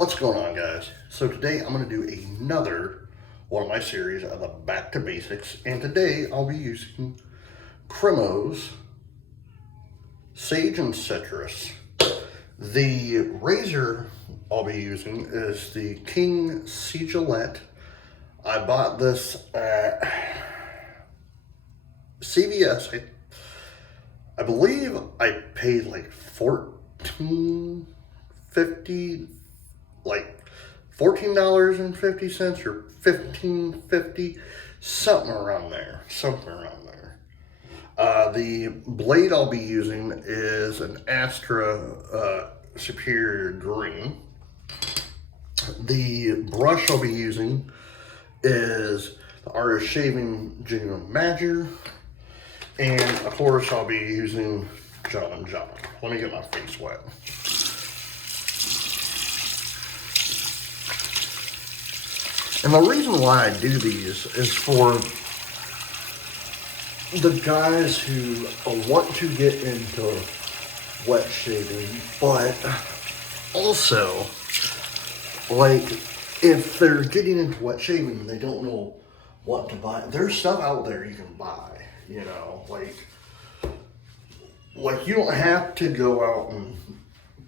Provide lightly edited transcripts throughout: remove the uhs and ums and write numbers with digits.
What's going on, guys? So today I'm going to do another one of my series of the Back to Basics, and today I'll be using Cremos Sage and Citrus. The razor I'll be using is the King C. Gillette. I bought this at CVS. I believe I paid like $14.50, like $14.50 or $15.50, something around there. The blade I'll be using is an Astra Superior Green. The brush I'll be using is the Art of Shaving Genuine Magic. And of course I'll be using John & John. Let me get my face wet. And the reason why I do these is for the guys who want to get into wet shaving, but also, like, if they're getting into wet shaving and they don't know what to buy, there's stuff out there you can buy, you know, like you don't have to go out and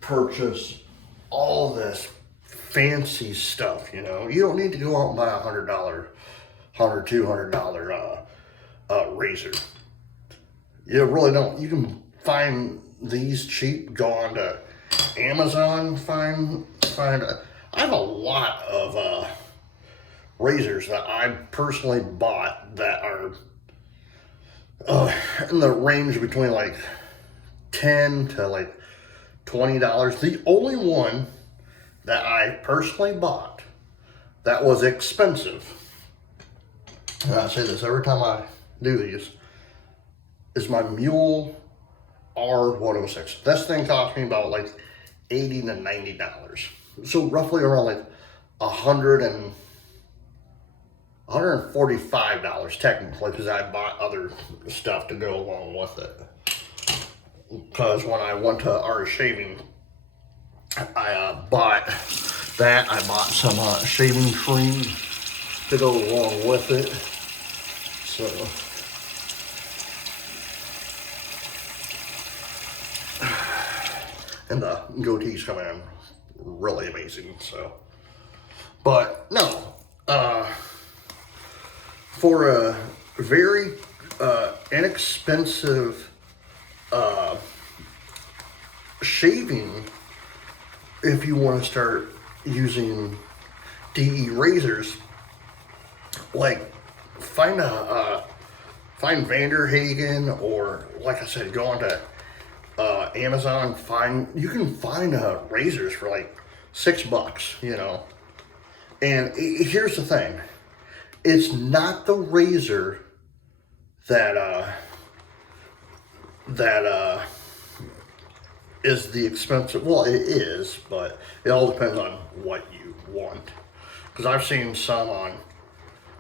purchase all this fancy stuff, you know. You don't need to go out and buy $200 razor. You really don't. You can find these cheap. Go on to Amazon. Find. I have a lot of razors that I personally bought that are in the range between like $10 to like $20. The only one that I personally bought that was expensive, and I say this every time I do these, is my Mule R106. This thing cost me about like $80 to $90. So roughly around like $145 technically, because I bought other stuff to go along with it. Because when I went to Art of Shaving, I bought that. I bought some shaving cream to go along with it. So, and the goatees come in really amazing. So, but no, for a very inexpensive shaving, if you want to start using DE razors, like find Vanderhagen, or like I said, go onto Amazon. You can find razors for like $6, you know. And here's the thing: it's not the razor that is the expensive. Well, it is, but it all depends on what you want. Because I've seen some on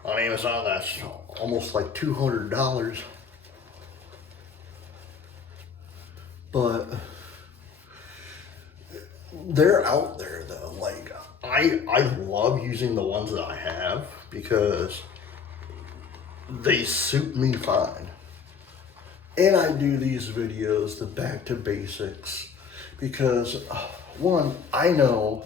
Amazon that's almost like $200. But they're out there though. Like, I love using the ones that I have because they suit me fine. And I do these videos, the Back to Basics, because one, I know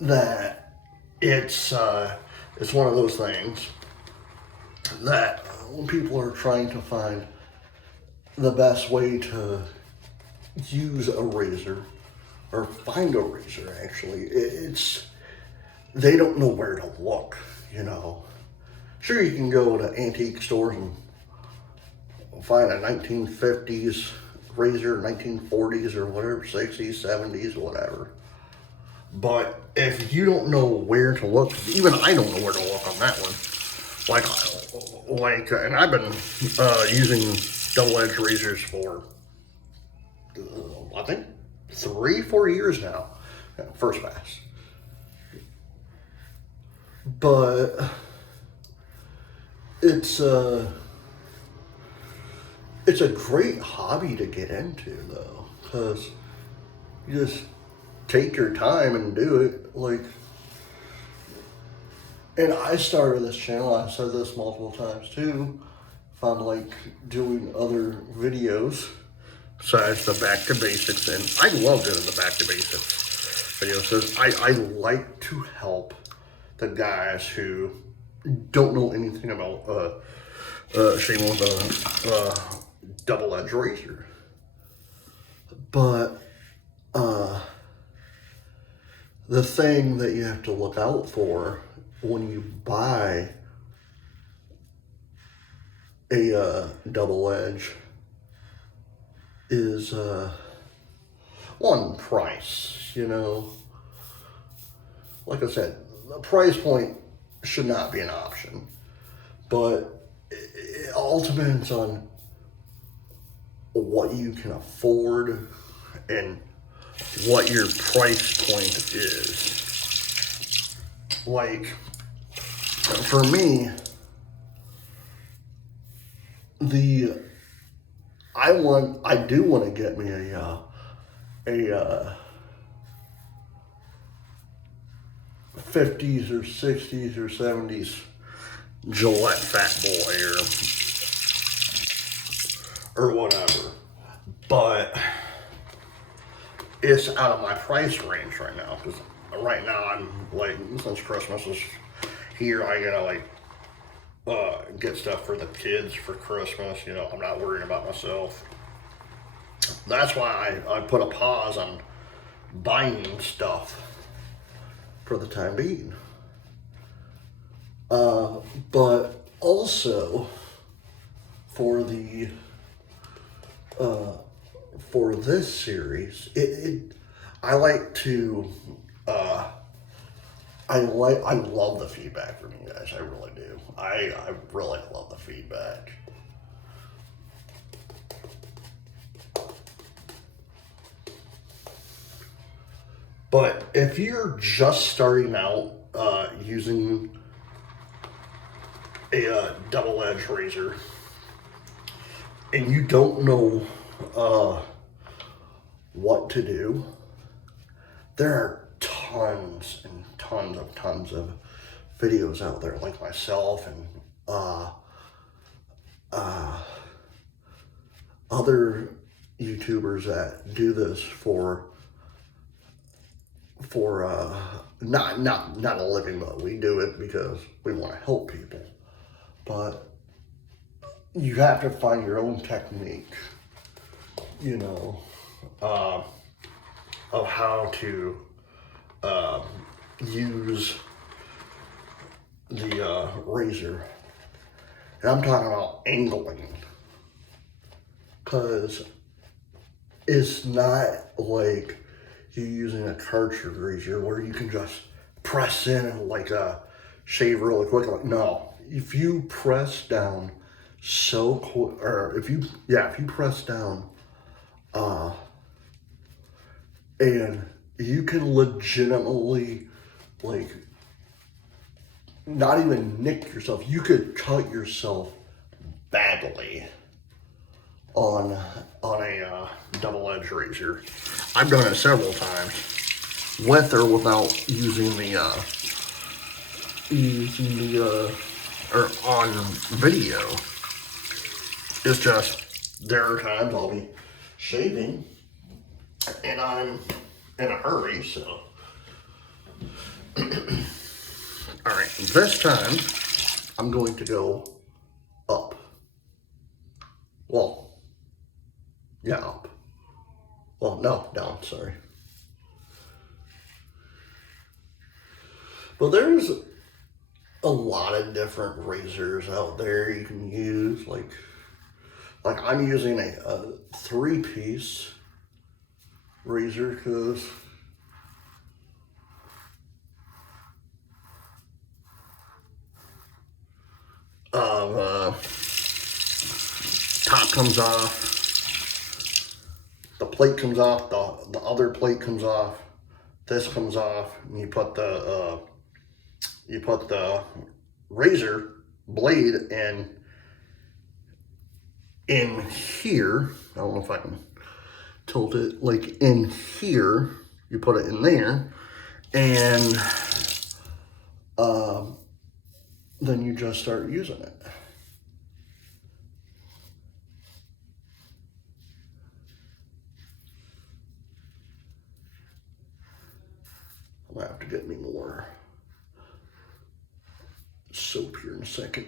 that it's one of those things that when people are trying to find the best way to use a razor, or find a razor actually, they don't know where to look, you know. Sure, you can go to antique stores and find a 1950s razor, 1940s or whatever, 60s, 70s, whatever. But if you don't know where to look, even I don't know where to look on that one. And I've been using double-edged razors for, I think, 3-4 years now. First pass. But it's a great hobby to get into, though, because you just take your time and do it. Like, and I started this channel, I said this multiple times too, if I'm like doing other videos besides the back to basics, and I love doing the back to basics videos, because I like to help the guys who don't know anything about shaving with a double-edged razor. But the thing that you have to look out for when you buy a double edge is one, price. You know, like I said, the price point should not be an option, but it all depends on what you can afford and what your price point is. Like, for me, I do want to get me a 50s or 60s or 70s Gillette Fat Boy or whatever, but it's out of my price range right now, because right now I'm like, since Christmas is here, I gotta like get stuff for the kids for Christmas. You know, I'm not worrying about myself. That's why I put a pause on buying stuff for the time being. But also for the for this series, I like to I love the feedback from you guys. I really do. I really love the feedback. But if you're just starting out using a double-edged razor and you don't know what to do, there are tons and tons of videos out there, like myself and other YouTubers that do this for not a living, but we do it because we want to help people. But you have to find your own technique, you know, of how to use the razor. And I'm talking about angling, because it's not like you're using a cartridge razor where you can just press in and like shave really quick. Like, no, if you press down so quick, or if you press down, and you can legitimately, like, not even nick yourself, you could cut yourself badly on a double-edged razor. I've done it several times, with or without using or on video. It's just, there are times I'll be shaving and I'm in a hurry, so. All right, this time I'm going to go up. Well, yeah, up. Well, no, down, sorry. Well, there's a lot of different razors out there you can use. Like I'm using a 3-piece razor because top comes off, the plate comes off, the other plate comes off, this comes off, and you put the razor blade in here. I don't know if I can tilt it, like in here, You put it in there, and then you just start using it. I'm gonna have to get me more soap here in a second.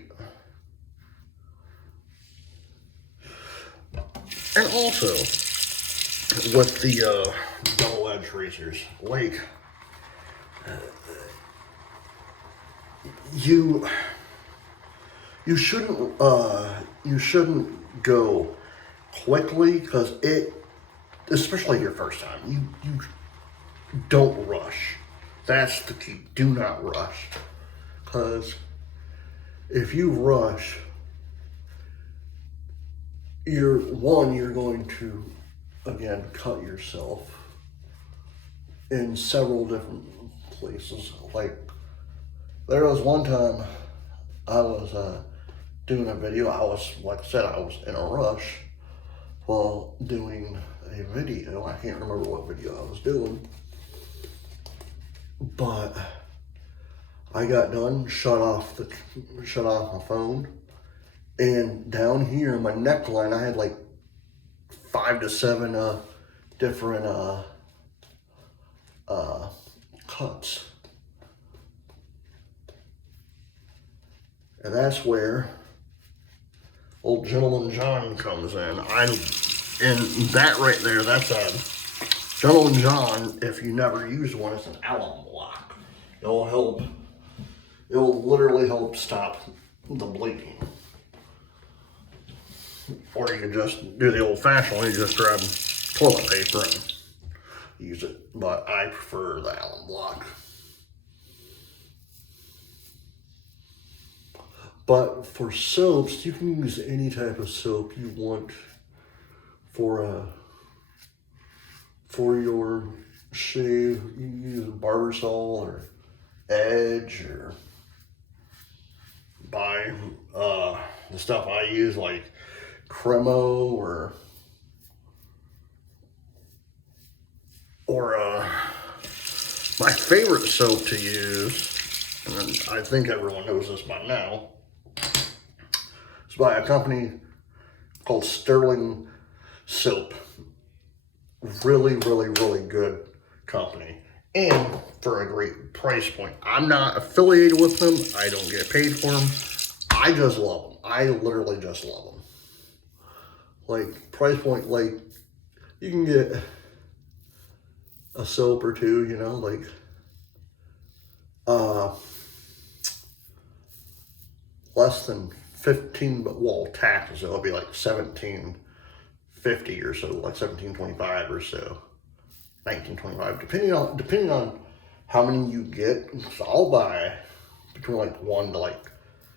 And also, with the double-edged razors, like, you shouldn't go quickly, because especially your first time, you don't rush. That's the key. Do not rush, because if you rush, you're going to, again, cut yourself in several different places. Like, there was one time I was doing a video. Like I said, I was in a rush while doing a video. I can't remember what video I was doing, but I got done, shut off my phone, and down here in my neckline, I had like 5 to 7 different cuts. And that's where old Gentleman John comes in. And that right there, that's a Gentleman John. If you never used one, it's an alum block. It'll literally help stop the bleeding. Or you can just do the old-fashioned way, you just grab toilet paper and use it. But I prefer the alum block. But for soaps, you can use any type of soap you want for your shave. You can use Barbasol or Edge, or buy the stuff I use, like Cremo or my favorite soap to use, and I think everyone knows this by now. It's by a company called Sterling Soap. Really, really, really good company. And for a great price point. I'm not affiliated with them. I don't get paid for them. I just love them. I literally just love them. Like, price point, like, you can get a soap or two, you know, like, less than 15, but well, taxes, it'll be like $17.50 or so, like $17.25 or so, $19.25, depending on how many you get. So I'll buy between like 1 to like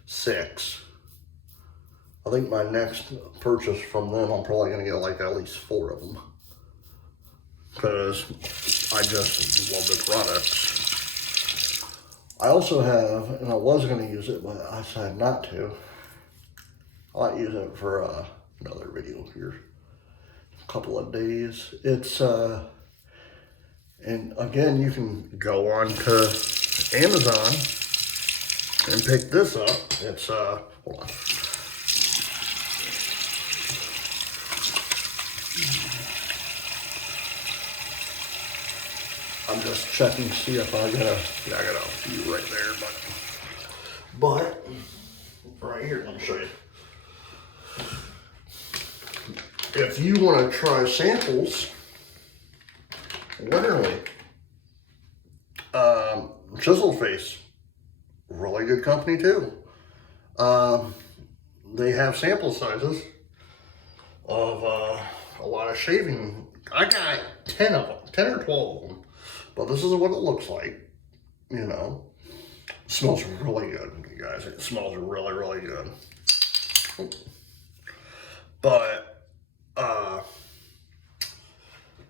6. I think my next purchase from them, I'm probably gonna get like at least 4 of them, because I just love the products. I also have, and I was gonna use it, but I decided not to. I might use it for another video here in a couple of days. It's, and again, you can go on to Amazon and pick this up. It's, hold on. I'm just checking to see if I got a few right there, but right here, let me show you. If you want to try samples, literally, Chisel Face, really good company too. They have sample sizes of a lot of shaving. I got 10 of them, 10 or 12 of them. But this is what it looks like, you know. It smells really good, you guys. It smells really, really good. But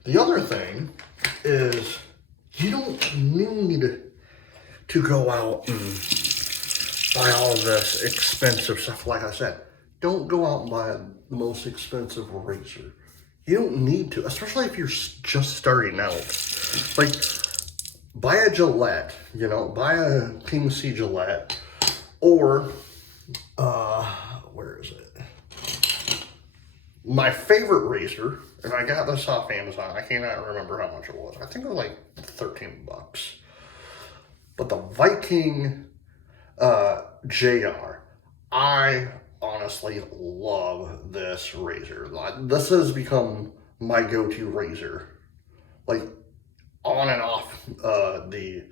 the other thing is, you don't need to go out and buy all this expensive stuff. Like I said, don't go out and buy the most expensive razor. You don't need to, especially if you're just starting out. Like, buy a Gillette, you know, buy a King C Gillette, or, where is it? My favorite razor, and I got this off Amazon. I cannot remember how much it was. I think it was like 13 bucks. But the Viking JR, I honestly love this razor. This has become my go-to razor. Like, on and off the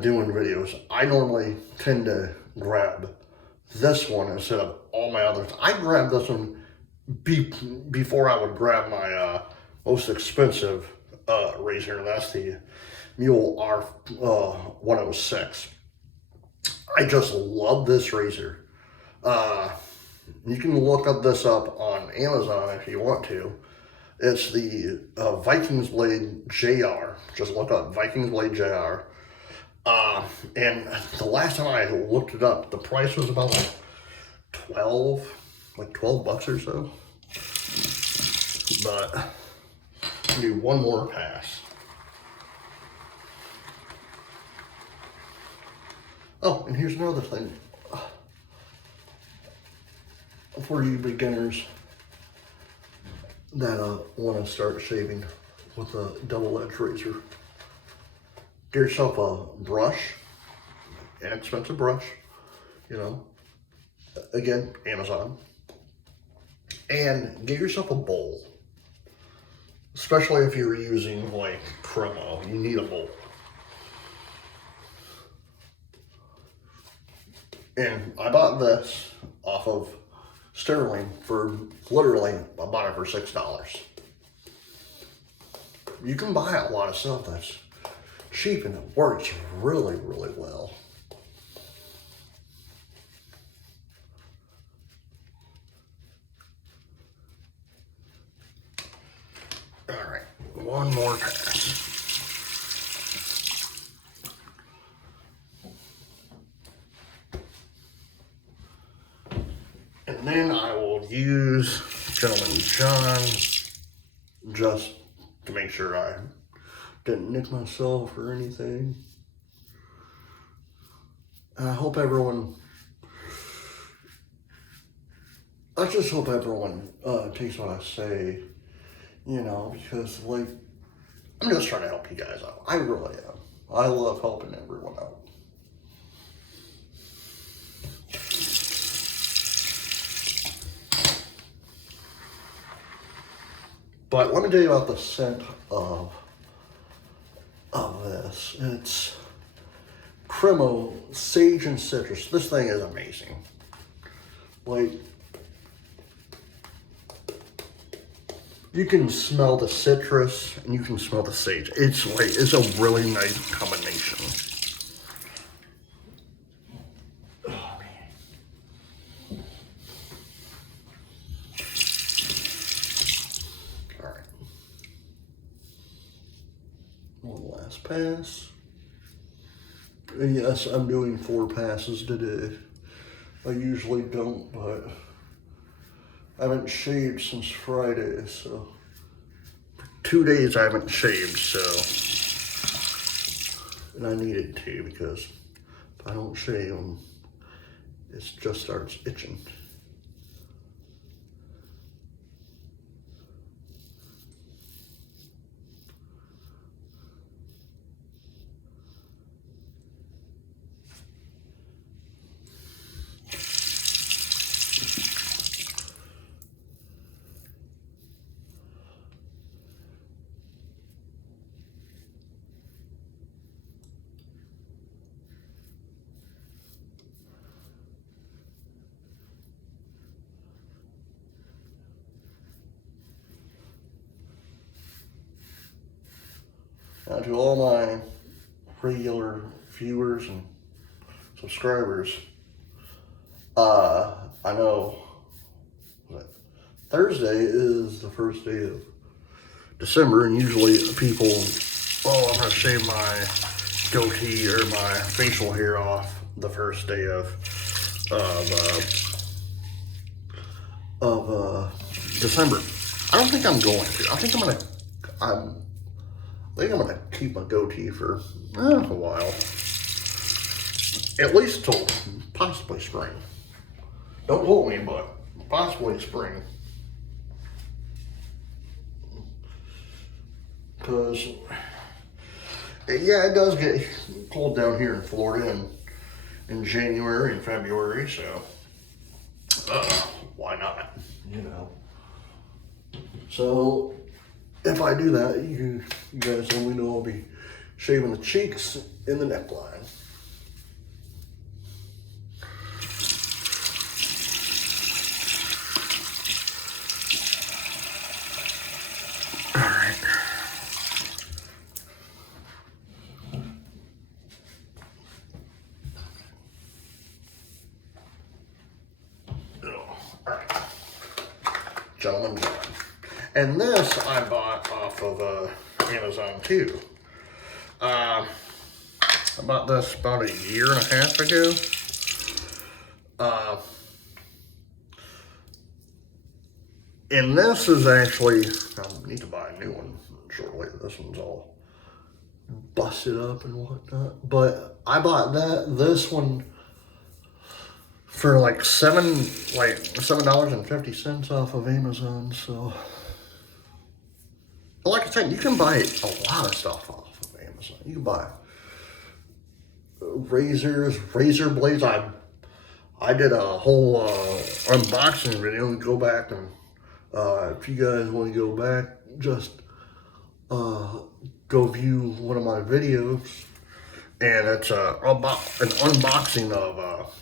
doing videos, I normally tend to grab this one instead of all my others. I grabbed this one before I would grab my most expensive razor, and that's the Mule R106. I just love this razor. You can look this up on Amazon if you want to. It's the Vikings Blade JR. Just look up Vikings Blade JR. And the last time I looked it up, the price was about like 12 bucks or so. But I'll do one more pass. Oh, and here's another thing. For you beginners that want to start shaving with a double-edged razor, get yourself a brush, an inexpensive brush, you know, again, Amazon, and get yourself a bowl, especially if you're using like Primo, you need a bowl. And I bought this off of Sterling for literally, I bought it for $6. You can buy a lot of stuff that's cheap and it works really, really well. All right, one more pass. And then I will use Gentleman John just to make sure I didn't nick myself or anything. I hope everyone, I just hope everyone takes what I say, you know, because like, I'm just trying to help you guys out. I really am. I love helping everyone out. But let me tell you about the scent of this. It's Primo Sage and Citrus. This thing is amazing. Like, you can smell the citrus and you can smell the sage. It's like, it's a really nice combination. Oh, man. All right. One last pass. Yes, I'm doing 4 passes today. I usually don't, but I haven't shaved since Friday, so for 2 days I haven't shaved, so, and I needed to because if I don't shave, it just starts itching. Now to all my regular viewers and subscribers, I know Thursday is the first day of December, and usually people, oh, I'm gonna shave my goatee or my facial hair off the first day of December. I don't think I'm going to. I think I think I'm gonna keep my goatee for a while. At least till possibly spring. Don't hold me, but possibly spring. Because, yeah, it does get cold down here in Florida in January and February, so why not, you know? So, if I do that, you guys only know I'll be shaving the cheeks and the neckline. Alright, gentlemen. And this I bought off of Amazon too. I bought this about a year and a half ago. And this is actually, I need to buy a new one shortly. This one's all busted up and whatnot. But I bought this one for like $7.50 off of Amazon. So, like I said, you can buy a lot of stuff off of Amazon. You can buy razors, razor blades. I did a whole unboxing video. Go back and if you guys want to go back, just go view one of my videos, and it's about an unboxing of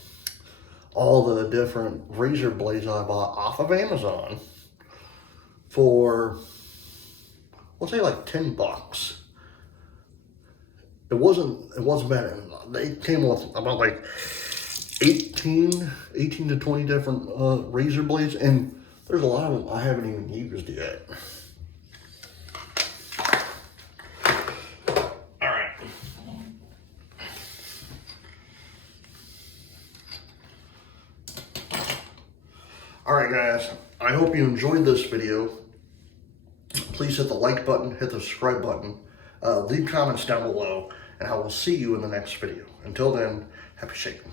all the different razor blades I bought off of Amazon for, we'll say like $10. It wasn't bad. They came with about like 18 to 20 different razor blades, and there's a lot of them I haven't even used yet. Alright guys, I hope you enjoyed this video. Please hit the like button, hit the subscribe button, leave comments down below, and I will see you in the next video. Until then, happy shaving.